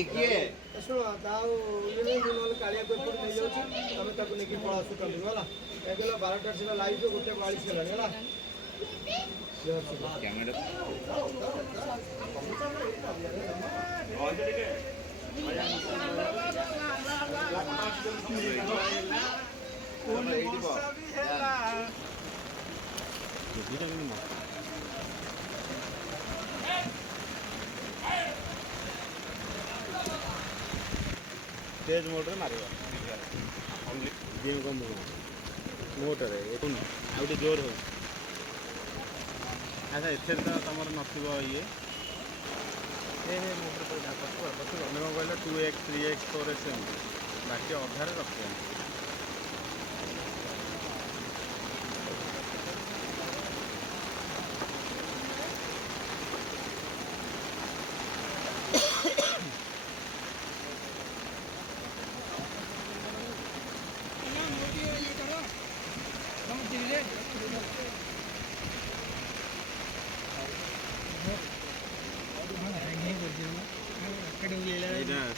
ଶୁଣ ଆଉ ଇଏ ନହେଲେ କାଳିଆକୁ ଏପଟେ ନେଇଯାଉଛି ତମେ ତାକୁ ନେଇକି ପଳା ଆସୁ କାଲିକୁ ହେଲା କାହିଁକି ହେଲା 12ଟା ସିନା ଲାଇଭ୍ 1:42 ହେଲାଣି ହେଲା तेज मोटर मार मोटर आउटे जोर हो अच्छा एथे तो तुम नथिबो ये मोटर पर कौन कहल 2x 3x स्टोरेज बाकी अधार रखे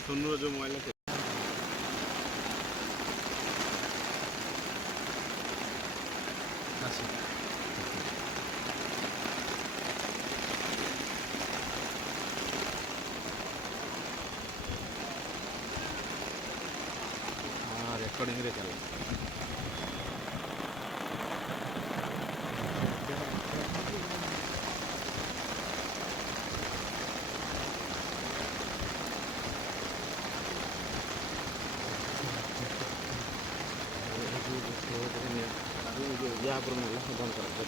सोनू जो मोबाइल हाँ रेकर्डिंग रे चल या पर बंद कर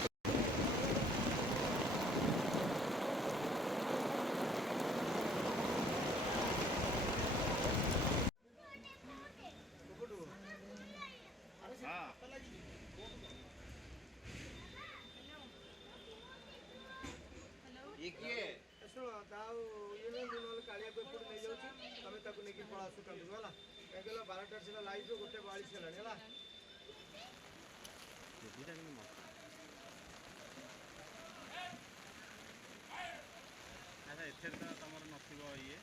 ଶୁଣ ଆଉ ଇଏ ନହେଲେ କାଳିଆକୁ ଏପଟେ ନେଇଯାଉଛି ତମେ ତାକୁ ନେଇକି ପଳା ଆସୁ କାଲିକୁ ହେଲା କାହିଁକି ହେଲା 12ଟା ସିନା ଲାଇଭ୍ 1:42 ହେଲାଣି ହେଲା अच्छा एथे तो तुम नथिबो ये